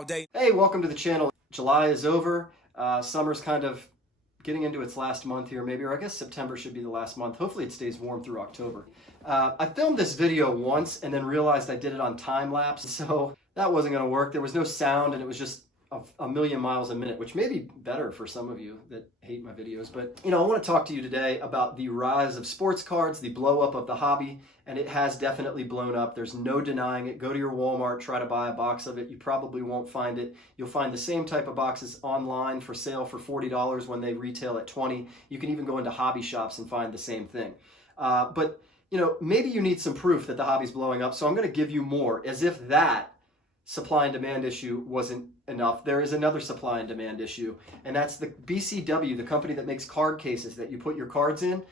all day. Hey, welcome to the channel. July is over. Summer's kind of getting into its last month here, maybe, or I guess September should be the last month. Hopefully it stays warm through October. I filmed this video once and then realized I did it on time lapse, so that wasn't going to work. There was no sound and it was just a million miles a minute, which may be better for some of you that hate my videos. But, I want to talk to you today about the rise of sports cards, the blow up of the hobby, and it has definitely blown up. There's no denying it. Go to your Walmart, try to buy a box of it. You probably won't find it. You'll find the same type of boxes online for sale for $40 when they retail at $20. You can even go into hobby shops and find the same thing. But maybe you need some proof that the hobby's blowing up, so I'm going to give you more, as if that supply and demand issue wasn't enough. There is another supply and demand issue, and that's the BCW, the company that makes card cases that you put your cards in.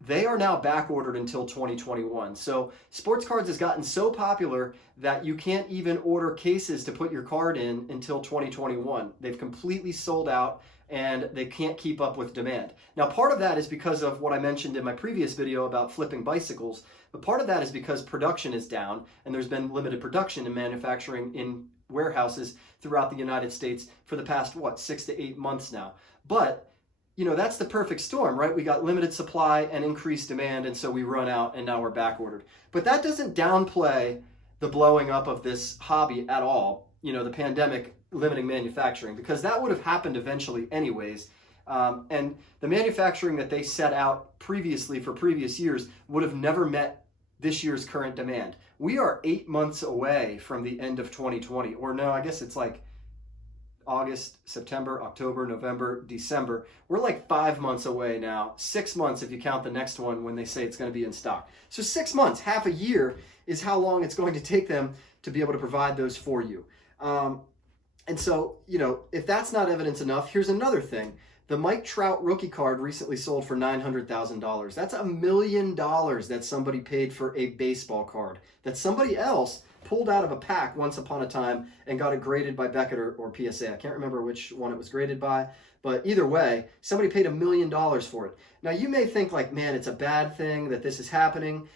They are now back ordered until 2021. So sports cards has gotten so popular that you can't even order cases to put your card in until 2021. They've completely sold out and they can't keep up with demand. Now, part of that is because of what I mentioned in my previous video about flipping bicycles, but part of that is because production is down and there's been limited production in manufacturing in warehouses throughout the United States for the past, 6 to 8 months now. But that's the perfect storm, right? We got limited supply and increased demand, and so we run out and now we're back ordered. But that doesn't downplay the blowing up of this hobby at all, the pandemic limiting manufacturing, because that would have happened eventually anyways. And the manufacturing that they set out previously for previous years would have never met this year's current demand. We are 8 months away from the end of 2020, or no, I guess it's like August, September, October, November, December. We're like 5 months away now. 6 months if you count the next one when they say it's going to be in stock. So 6 months, half a year is how long it's going to take them to be able to provide those for you. And so, if that's not evidence enough, here's another thing. The Mike Trout rookie card recently sold for $900,000. That's $1 million that somebody paid for a baseball card that somebody else pulled out of a pack once upon a time and got it graded by Beckett or PSA. I can't remember which one it was graded by, but either way, somebody paid $1 million for it. Now, you may think like, man, it's a bad thing that this is happening.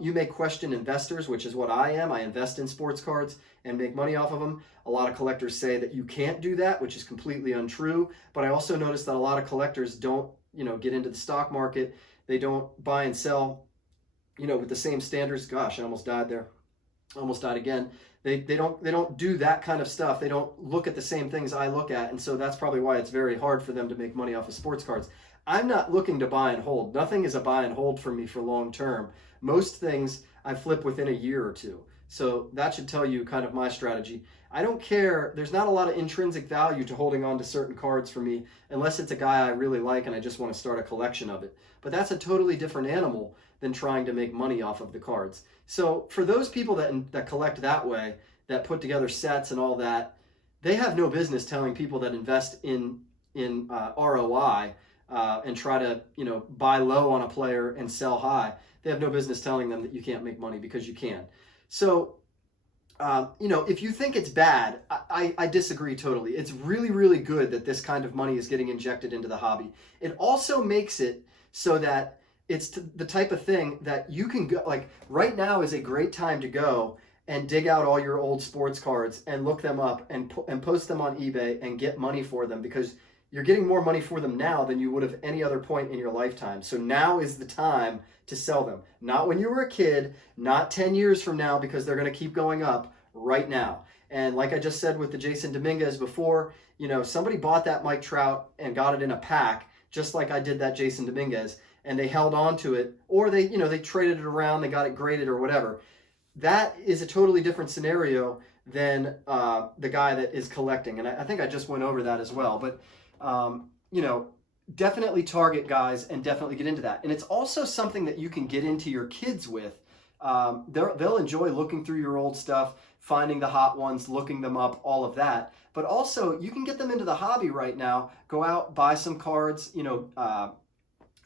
You may question investors, which is what I am. I invest in sports cards and make money off of them. A lot of collectors say that you can't do that, which is completely untrue. But I also noticed that a lot of collectors don't, get into the stock market. They don't buy and sell, with the same standards. Gosh, I almost died there. Almost died again. They don't do that kind of stuff. They don't look at the same things I look at, and so that's probably why it's very hard for them to make money off of sports cards. I'm not looking to buy and hold. Nothing is a buy and hold for me for long term. Most things I flip within a year or two. So that should tell you kind of my strategy. I don't care. There's not a lot of intrinsic value to holding on to certain cards for me unless it's a guy I really like and I just want to start a collection of it. But that's a totally different animal than trying to make money off of the cards. So for those people that collect that way, that put together sets and all that, they have no business telling people that invest in ROI and try to buy low on a player and sell high. They have no business telling them that you can't make money, because you can. So if you think it's bad, I disagree totally. It's really, really good that this kind of money is getting injected into the hobby. It also makes it so that it's the type of thing that you can go, like right now is a great time to go and dig out all your old sports cards and look them up and post them on eBay and get money for them, because you're getting more money for them now than you would have any other point in your lifetime. So now is the time to sell them. Not when you were a kid, not 10 years from now, because they're going to keep going up, right now. And like I just said with the Jason Dominguez before, somebody bought that Mike Trout and got it in a pack, just like I did that Jason Dominguez, and they held on to it, or they traded it around, they got it graded or whatever. That is a totally different scenario than the guy that is collecting. And I think I just went over that as well. But, definitely target guys and definitely get into that. And it's also something that you can get into your kids with. They'll enjoy looking through your old stuff, finding the hot ones, looking them up, all of that. But also, you can get them into the hobby right now. Go out, buy some cards,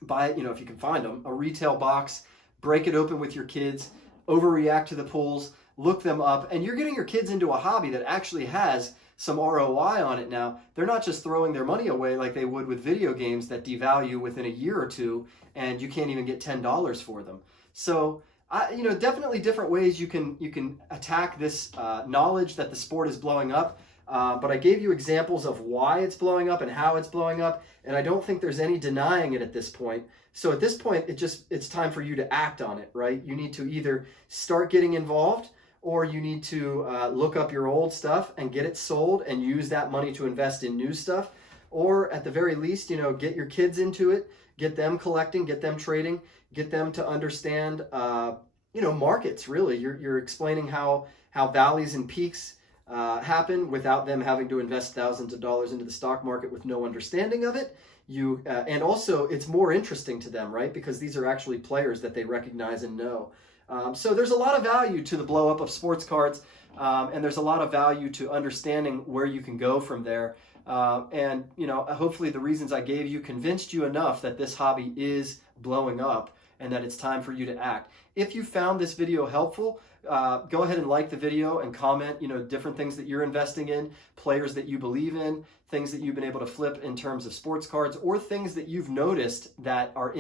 buy, if you can find them, a retail box, break it open with your kids, overreact to the pulls, look them up, and you're getting your kids into a hobby that actually has some ROI on it now. They're not just throwing their money away like they would with video games that devalue within a year or two, and you can't even get $10 for them. So, definitely different ways you can attack this knowledge that the sport is blowing up. But I gave you examples of why it's blowing up and how it's blowing up, and I don't think there's any denying it at this point. So at this point, it's time for you to act on it, right? You need to either start getting involved, or you need to look up your old stuff and get it sold and use that money to invest in new stuff. Or at the very least, get your kids into it, get them collecting, get them trading, get them to understand, markets, really. You're explaining how valleys and peaks happen without them having to invest thousands of dollars into the stock market with no understanding of it. And also it's more interesting to them, right? Because these are actually players that they recognize and know. So there's a lot of value to the blow up of sports cards, and there's a lot of value to understanding where you can go from there. And hopefully the reasons I gave you convinced you enough that this hobby is blowing up and that it's time for you to act. If you found this video helpful, go ahead and like the video and comment, different things that you're investing in, players that you believe in, things that you've been able to flip in terms of sports cards, or things that you've noticed that are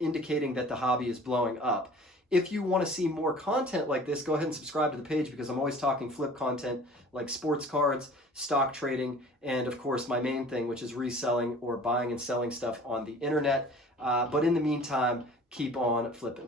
indicating that the hobby is blowing up. If you want to see more content like this, go ahead and subscribe to the page, because I'm always talking flip content like sports cards, stock trading, and of course my main thing, which is reselling or buying and selling stuff on the internet. But in the meantime, keep on flipping.